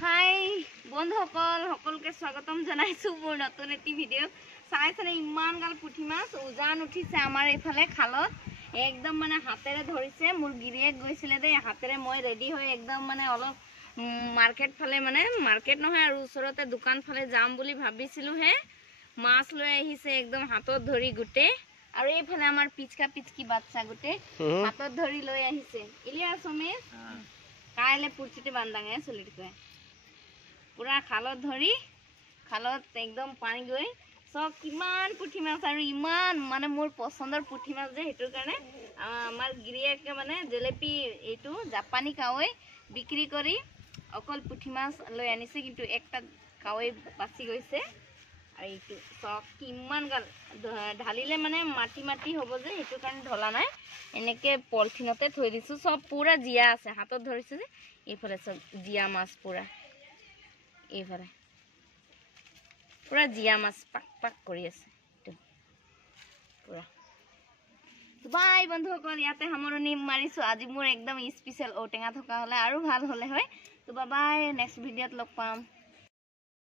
হাই বন্ধুসকল সকলকে স্বাগতম জানাইছো মোৰ নতুন এটি ভিডিও চাইছনে ইমান গাল পুঠি মাছ উজান উঠিছে আমাৰ এফালে খালত একদম মানে হাতেৰে ধৰিছে মোৰ গিৰিয়েক গৈছিলে দে হাতেৰে মই ৰেডি হৈ একদম মানে অলপ মাৰ্কেট ফালে মানে মাৰ্কেট নহয় আৰু ওচৰতে দোকান ফালে যাম বুলি ভাবিছিলো হে মাছ লৈ আহিছে একদম হাতত ধৰি গুটে আৰু এইফালে আমাৰ পিচকা পিচকি বাচ্চা গুটে হাতত ধৰি লৈ আহিছে ইলিয়াস সমেত কাইলে পুরচিতে বান্দাঙে চলিটকে পুরা খালত ধরি খালত একদম পানি গই সব কিমান পুঠি মাছ আর ইমান মানে মোর পছন্দর পুঠি মাছ যে হেতুর কারণে আমার গিরিয়াকে মানে জেলেপি এইটু জাপানি কাৱৈ বিক্ৰি কৰি অকল পুঠি মাছ লৈ আনিছে কিন্তু একটা কাৱৈ বাচি গৈছে আর এইটু সব কিমান গাল ঢালিলে মানে মাটি মাটি হব যে হেতুর কারণে ঢলা নাই এনেকে পলিথিনতে থৈ দিছো সব পুরা জিয়া আছে হাতত ধৰিছে যে এইফালে সব জিয়া মাছ পুৰা এইফালে পুৰা জিয়া মাছ পাক পাক কৰি আছে পুৰা বাই বন্ধুসকল ইয়াতে সামৰণি মাৰিছো আজি মোৰ একদম স্পেশাল ঔটেঙা থকা হলে আৰু ভাল হলে হয় তো বাই নেক্সট ভিডিঅ'ত লগ পাম।